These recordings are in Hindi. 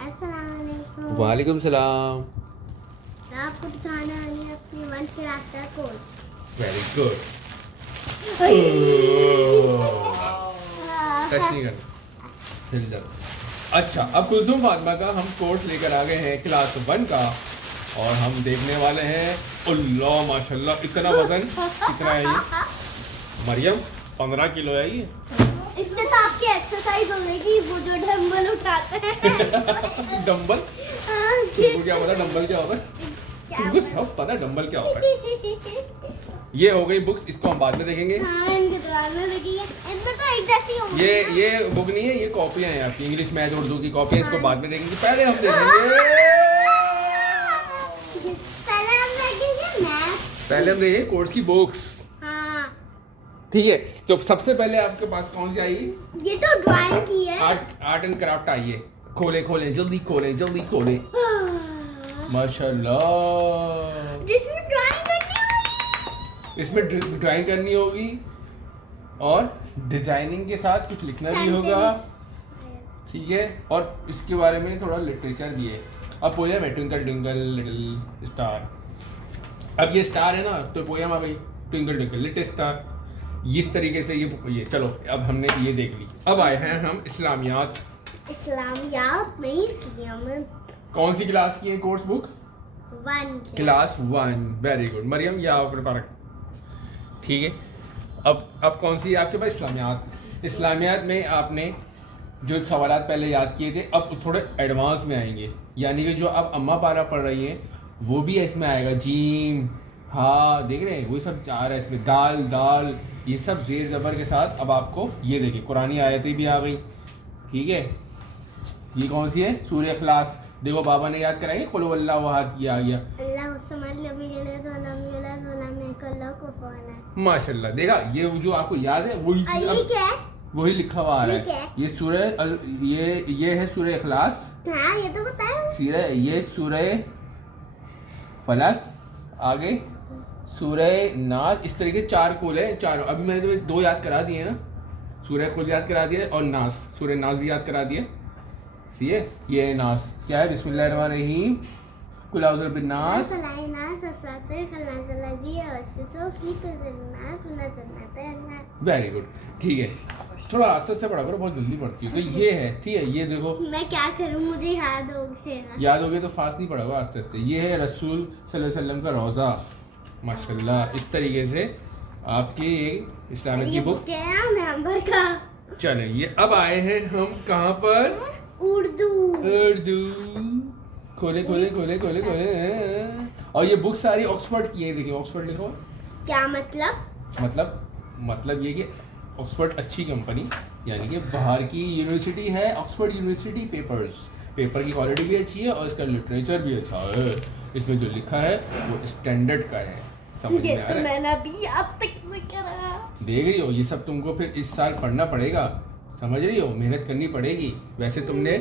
अस्सलामुअलैकुम। वालेकुम सलाम। मैं आपको दिखाने वाली हूँ अपनी 1 क्लास का कोर्स। Very good. टच नहीं करना, हिल जा। अच्छा, अब कुलसुम फातिमा का हम कोर्स लेकर आ गए हैं क्लास 1 का, और हम देखने वाले हैं। अल्लाह माशाल्लाह, इतना वजन कितना है ये? मरियम 15 किलो है ये। इससे तो आपकी एक्सरसाइज हो जाएगी, वो जो डंबल उठाते हैं। डंबल? हाँ, तुमको क्या पता डंबल क्या होता है? तुमको सब पता है डंबल क्या होता है। ये हो गई बुक्स, इसको हम बाद में देखेंगे। हाँ, इनके द्वार में देखिए, इनमें तो एक जैसी होंगी। ये बुक नहीं है, ये कॉपियां हैं आपकी, इंग्लिश मैथ उर्दू की कॉपियां। इसको बाद में देखेंगे, पहले हम देखेंगे पहले हम देखेंगे कोर्स की बुक्स। हाँ, ठीक है, तो सबसे पहले आपके पास कौन सी आई? ये तो ड्राइंग की है। आर्ट एंड क्राफ्ट आई है। खोले खोले, जल्दी खोले, जल्दी खोले। माशाल्लाह, जिसमें ड्राइंग करनी होगी। इसमें ड्राइंग करनी होगी और डिजाइनिंग के साथ कुछ लिखना भी होगा। ठीक है, और इसके बारे में थोड़ा लिटरेचर भी है। अब पोएम है ट्विंकल ट्विंकल लिटिल स्टार। अब ये स्टार है ना, तो पोएम आ गई ट्विंकल ट्विंकल लिटिल स्टार। इस तरीके से ये चलो, अब हमने ये देख ली। अब आए हैं हम इस्लामियात। इस्लामियात नहीं, इस्लामियात। कौन सी क्लास की है course book? 1 class 1। Very good Mariam, या प्रिपेयर। ठीक है, अब कौन सी है आपके पास? इस्लामियात। इस्लामियात में आपने जो सवालात पहले याद किए थे, अब थोड़े एडवांस में आएंगे। यानी कि जो अब अम्मा पारा पढ़ रही हैं वो भी इसमें आएगा। जीम, हाँ देख रहे हैं, वही सब आ रहा है इसमें। दाल दाल, ये सब जेर ज़बर के साथ। अब आपको ये देखिए, कुरानी आयतें भी आ गई। ठीक है, ये कौन सी है? सूरह इखलास। देखो बाबा ने याद कराई, कुल हुवल्लाहु अहद, ये आ गया। माशाल्लाह, देखा ये जो आपको याद है वही चीज वही लिखा हुआ आ रहा है। ये सूरह ये है सूरह इखलास। हाँ, ये तो पता है। ये सूरह फलक, आगे सूरह नास। इस तरीके 4 कुल है, चारों। अभी मैंने तुम्हें 2 याद करा दिए ना, सूरह कुल याद करा दिए और नास, सूरह नास भी याद करा दिए। सी है, ये नास क्या है? बिस्मिल्लाहिर्रहमानिर्रहीम, कुल औज़ु बिन्नास। वेरी गुड, ठीक है। थोड़ा आस्ते से पढ़ा करो, बहुत जल्दी पढ़ती है। तो ये है, ठीक है, ये देखो। मैं क्या करूं, मुझे याद हो गया। याद हो गया तो फास्ट नहीं पढ़ोगे, आस्ते आस्ते। ये है रसूल सल्लल्लाहु अलैहि वसल्लम का रोज़ा। माशाल्लाह, इस तरीके से आपकी इस्लामिक की बुक। चले, ये अब आए हैं हम कहाँ पर? उर्दू। खोले खोले खोले खोले खोले। और ये बुक सारी ऑक्सफोर्ड की है। देखिए ऑक्सफोर्ड लिखो। क्या मतलब? मतलब ये कि ऑक्सफोर्ड अच्छी कंपनी, यानी कि बाहर की यूनिवर्सिटी है। ऑक्सफोर्ड यूनिवर्सिटी पेपर की क्वालिटी भी अच्छी है और इसका लिटरेचर भी अच्छा है। इसमें जो लिखा है वो स्टैंडर्ड का है। समझ में आ रहा है? मैंने अभी अब तक नहीं करा। देख रही हो, ये सब तुमको फिर इस साल पढ़ना पड़ेगा। समझ रही हो, मेहनत करनी पड़ेगी। वैसे तुमने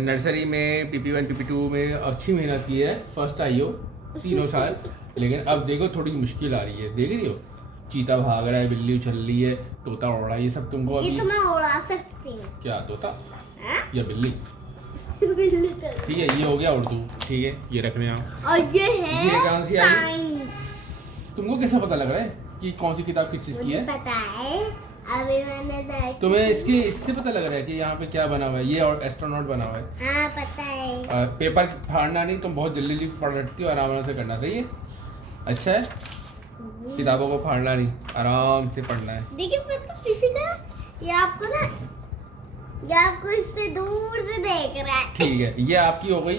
नर्सरी में PP1 PP2 में अच्छी मेहनत की है, फर्स्ट आई हो 3 साल। लेकिन अब देखो थोड़ी मुश्किल आ रही है। देख रही हो, चीता भाग रहा है, बिल्ली उछल रही है, तोता उड़ रहा है, ये सब तुमको अभी। ये तो मैं उड़ा सकती हूँ। क्या, तोता हाँ? या बिल्ली? बिल्ली तो। ठीक है, ये हो गया उर्दू। ठीक है, ये रखने आओ। और ये है ये कौन सी आई? साइंस। तुमको कैसे पता लग रहा है कि कौन सी किताब किस चीज़ की है? मुझे पता है, अभी मैंने देखी। तुम्हें इससे पता लग रहा है कि यहाँ पे क्या बना हुआ है? ये और एस्ट्रोनॉट बना हुआ है। हाँ, पता है। पेपर फाड़ना नहीं, तुम बहुत जल्दी पढ़ रखती हो, आराम से करना चाहिए। अच्छा है, किताबों को फाड़ना नहीं, आराम से पढ़ना है। देखिए मतलब किसी का, ये आपको इससे दूर से देख रहा है। ठीक है, ये आपकी हो गई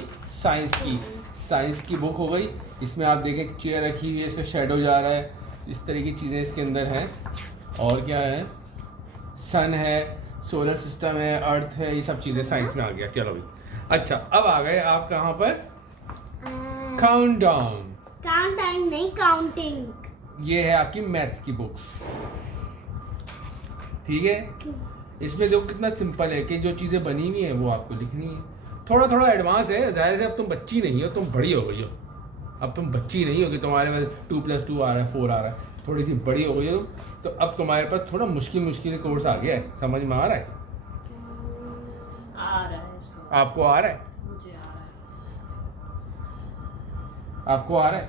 साइंस की बुक हो गई। इसमें आप देखें चेयर रखी हुई है, इसका शेडो जा रहा है, इस तरह की चीज़ें इसके अंदर हैं। और क्या है? सन है, सोलर सिस्टम है, अर्थ है, ये सब चीज़ें साइंस में आ गया। चलो भाई, अच्छा अब आ गए आप कहाँ पर? काउंटडाउन। काउंटिंग नहीं, काउंटिंग। ये है आपकी मैथ्स की बुक। ठीक है, इसमें देखो कितना सिंपल है कि जो चीज़ें बनी हुई हैं वो आपको लिखनी है। थोड़ा एडवांस है, जाहिर से अब तुम बच्ची नहीं हो, तुम बड़ी हो गई हो। अब तुम बच्ची नहीं हो कि तुम्हारे में 2+2 आ रहा है, 4 आ रहा है। थोड़ी सी बड़ी हो गई हो, तो अब तुम्हारे पास थोड़ा मुश्किल कोर्स आ गया है। समझ में आ रहा है? आ रहा है इसको। आपको आ रहा है? आपको आ रहा है?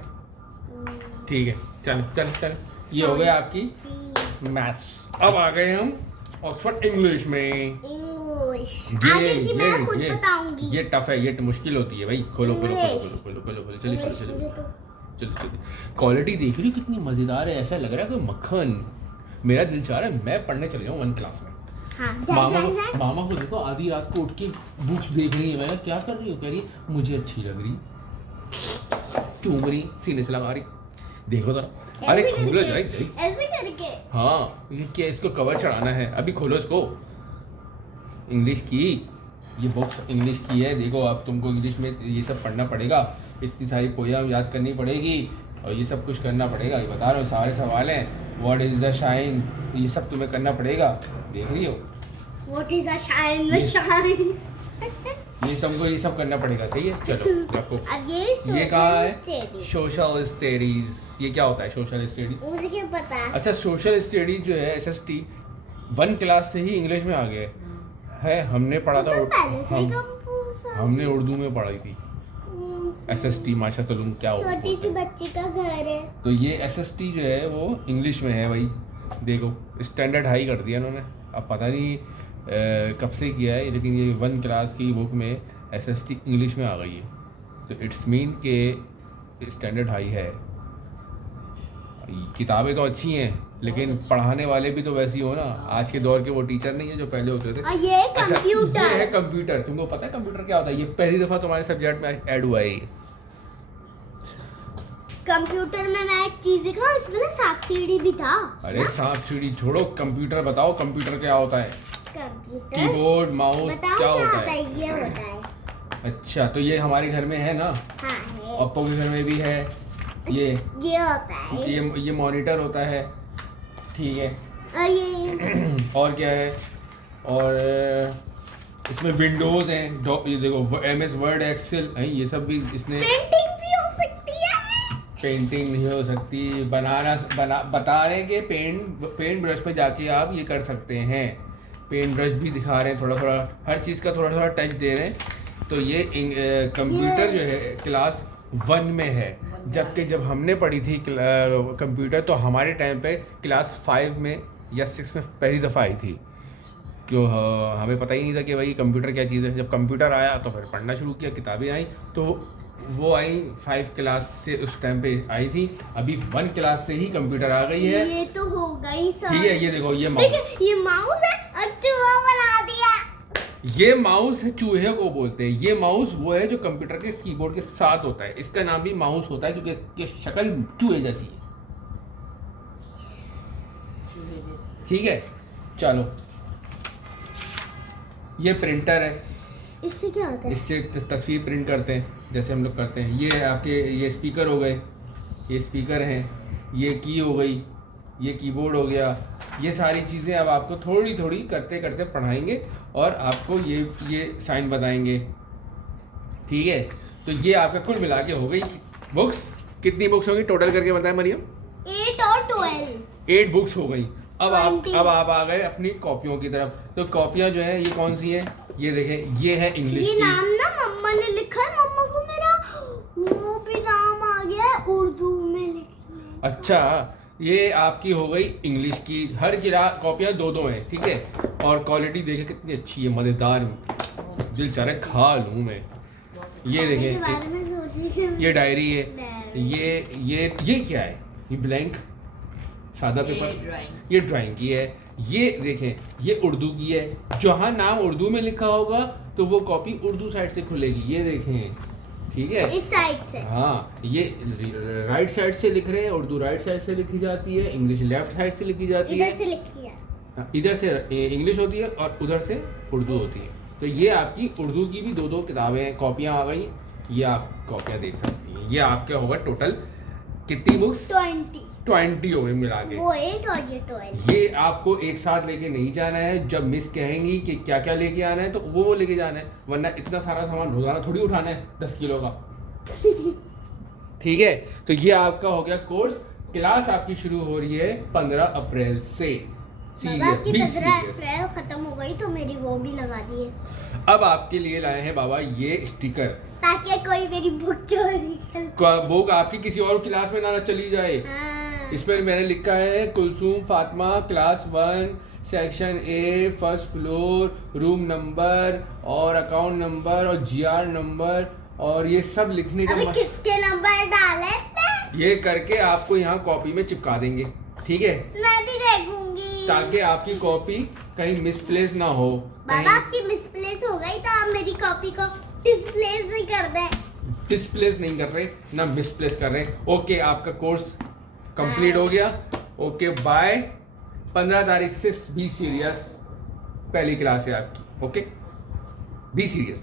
ठीक है, चलो चलो चलो, ये हो गया आपकी मैथ्स। अब आ गए हम ऑक्सफोर्ड इंग्लिश में। इंग्लिश आगे की मैं खुद बताऊंगी। ये टफ है, ये मुश्किल होती है भाई। खोलो खोलो खोलो खोलो खोलो खोलो खोलो, चलिए चलो चलो चलो चलो। क्वालिटी देख रही हो कितनी मजेदार है, ऐसा लग रहा है कोई मक्खन। मेरा दिल चाह रहा है मैं पढ़ने चले जाऊँ 1 क्लास में। हाँ, मामा को देखो आधी रात को उठ के बुक्स देख रही है। मैं क्या कर रही हूँ? कह रही मुझे अच्छी लग रही, चूम रही, सीने से लगा रही। देखो जरा, अरे खोलो जाए ऐसे करके। हाँ, ये क्या इसको कवर चढ़ाना है? अभी खोलो इसको। इंग्लिश की ये बुक्स इंग्लिश की है। देखो अब तुमको इंग्लिश में ये सब पढ़ना पड़ेगा, इतनी सारी पोएम याद करनी पड़ेगी और ये सब कुछ करना पड़ेगा। ये बता रहा हूँ सारे सवाल हैं। व्हाट इज द शाइन, ये सब तुम्हें करना पड़ेगा। देख रही हो? What is the shine, the shine. ये तुमको ये सब करना पड़ेगा, सही है? चलो रखो। अब ये कहाँ है? Social studies. ये क्या होता है सोशल स्टडीज? मुझे क्या पता है। अच्छा, सोशल स्टडीज जो है SST 1 क्लास से ही इंग्लिश में आ गया है। हमने पढ़ा था, हमने उर्दू में पढ़ाई थी। SST माशा तलुम क्या होता है? छोटी सी बच्ची का घर है। तो ये SST जो है वो इंग्लिश में है भाई। देखो स्टैंडर्ड हाई कर दिया इन्होंने। अब पता नहीं कब से किया है, लेकिन ये 1 क्लास की बुक में SST इंग्लिश में आ गई है। तो इट्स मीन के स्टैंडर्ड हाई है। किताबें तो अच्छी हैं, लेकिन पढ़ाने वाले भी तो वैसे ही हो ना। आज के दौर के वो टीचर नहीं है जो पहले होते थे। ये कंप्यूटर। अच्छा, ये है कंप्यूटर। तुमको पता है कंप्यूटर क्या होता है? ये पहली दफ़ा तुम्हारे सब्जेक्ट में ऐड हुआ है। कंप्यूटर में मैं एक चीज दिख रहा हूँ, इसमें ना सांप सीढ़ी भी था। अरे सांप सीढ़ी छोड़ो, कंप्यूटर बताओ। कंप्यूटर क्या होता है? कंप्यूटर कीबोर्ड, माउस क्या होता है? ये होता है। अच्छा, तो ये हमारे घर में है ना? हाँ है। ओप्पो के घर में भी है। ये होता है। ये मॉनिटर होता है, ठीक है। ये और क्या है? और इसमें विंडोज हैं। ये देखो MS वर्ड, एक्सेल है, ये सब भी इसने। पेंटिंग भी हो सकती है। पेंटिंग नहीं हो सकती, बता रहे हैं कि पेंट ब्रश पे जाके आप ये कर सकते हैं। पेंट ब्रश भी दिखा रहे हैं, थोड़ा थोड़ा हर चीज़ का थोड़ा थोड़ा टच दे रहे हैं। तो ये कंप्यूटर जो है क्लास 1 में है, जबकि जब हमने पढ़ी थी कंप्यूटर तो हमारे टाइम पे क्लास 5 में या 6 में पहली दफ़ा आई थी। क्यों? हमें पता ही नहीं था कि भाई कंप्यूटर क्या चीज़ है। जब कंप्यूटर आया तो फिर पढ़ना शुरू किया, किताबें आई तो वो आई 5 क्लास से, उस टाइम पे आई थी। अभी 1 क्लास से ही कंप्यूटर आ गई है। ये तो हो गई सब। ठीक है, ये देखो ये माउस है और चूहा बना दिया। ये माउस है, चूहे को बोलते हैं। ये माउस वो है जो कंप्यूटर के कीबोर्ड के साथ होता है। इसका नाम भी माउस होता है क्योंकि इसकी शक्ल चूहे जैसी है। ठीक है, चलो। ये प्रिंटर है। इससे क्या होता है? इससे तस्वीर प्रिंट करते हैं, जैसे हम लोग करते हैं। ये आपके ये स्पीकर हो गए, ये स्पीकर हैं। ये की हो गई, ये कीबोर्ड हो गया। ये सारी चीज़ें अब आपको थोड़ी थोड़ी करते करते पढ़ाएंगे और आपको ये साइन बताएंगे। ठीक है, तो ये आपका कुल मिला के हो गई बुक्स। कितनी बुक्स होगी टोटल करके बताएं मरियम? 8 और 12। 8 बुक्स हो गई। अब आप आ गए अपनी कॉपियों की तरफ। तो कॉपियाँ जो है ये कौन सी है? ये देखें, ये है इंग्लिश ये की। नाम ना मम्मा ने लिखा है। मम्मा को मेरा वो भी नाम आ गया है उर्दू में लिखने। अच्छा, ये आपकी हो गई इंग्लिश की। हर कॉपियाँ 2-2 हैं, ठीक है। और क्वालिटी देखें कितनी अच्छी है, मज़ेदार। दिल चाह रहा है खा लूँ मैं। ये देखें, ये डायरी है। ये क्या है? ये ब्लैंक सादा पेपर, ये ड्राइंग की है। ये देखें, ये उर्दू की है। जहाँ नाम उर्दू में लिखा होगा तो वो कॉपी उर्दू साइड से खुलेगी। ये देखें, ठीक है, इस साइड से। हाँ, ये राइट साइड से लिख रहे हैं। उर्दू राइट साइड से लिखी जाती है, इंग्लिश लेफ्ट साइड से लिखी जाती है। इधर से लिखी है, इधर से इंग्लिश होती है और उधर से उर्दू होती है। तो ये आपकी उर्दू की भी 2-2 किताबें, कॉपियाँ आ गई। ये आप कॉपियाँ देख सकती हैं। ये आपका होगा टोटल कितनी बुक्स? 20 हो गई मिला के। वो 8 और ये 12। ये आपको एक साथ लेके नहीं जाना है। जब मिस कहेंगी कि क्या क्या लेके आना है तो वो लेके जाना है, वरना इतना सारा सामान रोजाना थोड़ी उठाना है 10 किलो का। ठीक है, तो ये आपका हो गया कोर्स। क्लास आपकी शुरू हो रही है 15 अप्रैल से। बाबा आपकी बी 15 सीरियस। अप्रैल खत्म हो गई तो मेरी वो भी लगा दी है अब आपके लिए लाए हैं बाबा ये स्टिकर, ताकि कोई मेरी बुक चोरी कर। बुक आपकी किसी और क्लास में ना चली जाए। हाँ। इस पर मैंने लिखा है Kulsoom Fatima class 1 section A first floor, room number और अकाउंट नंबर और जीआर नंबर और ये सब लिखने का अभी किसके नंबर डाले थे? ये करके आपको यहाँ कॉपी में चिपका देंगे, ठीक है, मैं भी देखूंगी ताकि आपकी कॉपी कहीं मिसप्लेस ना हो। बाबा आपकी मिसप्लेस हो गई तो आप मेरी कॉपी को डिस्प्लेस नहीं कर दे। डिस्प्लेस नहीं कर रहे ना मिसप्लेस कर रहे। ओके, आपका कोर्स कंप्लीट हो गया। Okay bye. 15 तारीख से बी सीरियस, पहली क्लास है आपकी। ओके, बी सीरियस,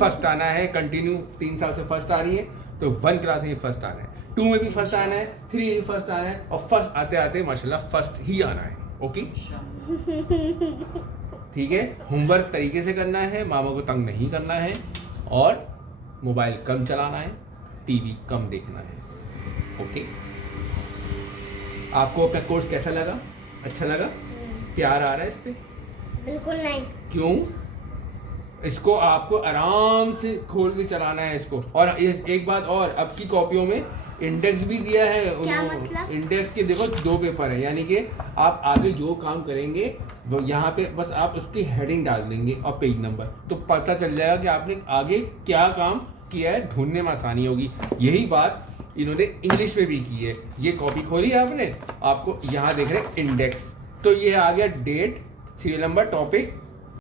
फर्स्ट आना है कंटिन्यू। 3 साल से फर्स्ट आ रही है तो 1 क्लास में फर्स्ट आना है, 2 में भी फर्स्ट आना है, 3 में भी फर्स्ट आना है और फर्स्ट आते आते माशाल्लाह फर्स्ट ही आना है। ओके ठीक है, होमवर्क तरीके से करना है, मामा को तंग नहीं करना है और मोबाइल कम चलाना है, टीवी कम देखना है। ओके, आपको अपना कोर्स कैसा लगा? अच्छा लगा? प्यार आ रहा है इस पे? बिल्कुल नहीं। क्यों? इसको आपको आराम से खोल के चलाना है इसको। और एक बात और, अब की कॉपियों में इंडेक्स भी दिया है। क्या मतलब? इंडेक्स के देखो 2 पेपर है, यानी कि आप आगे जो काम करेंगे वो यहाँ पे बस आप उसकी हेडिंग डाल देंगे और पेज नंबर, तो पता चल जाएगा कि आपने आगे क्या काम किया है, ढूंढने में आसानी होगी। यही बात इन्होंने इंग्लिश में भी की है। ये कॉपी खोली आपने, आपको यहाँ देख रहे हैं इंडेक्स, तो ये आ गया डेट, सीरियल नंबर, टॉपिक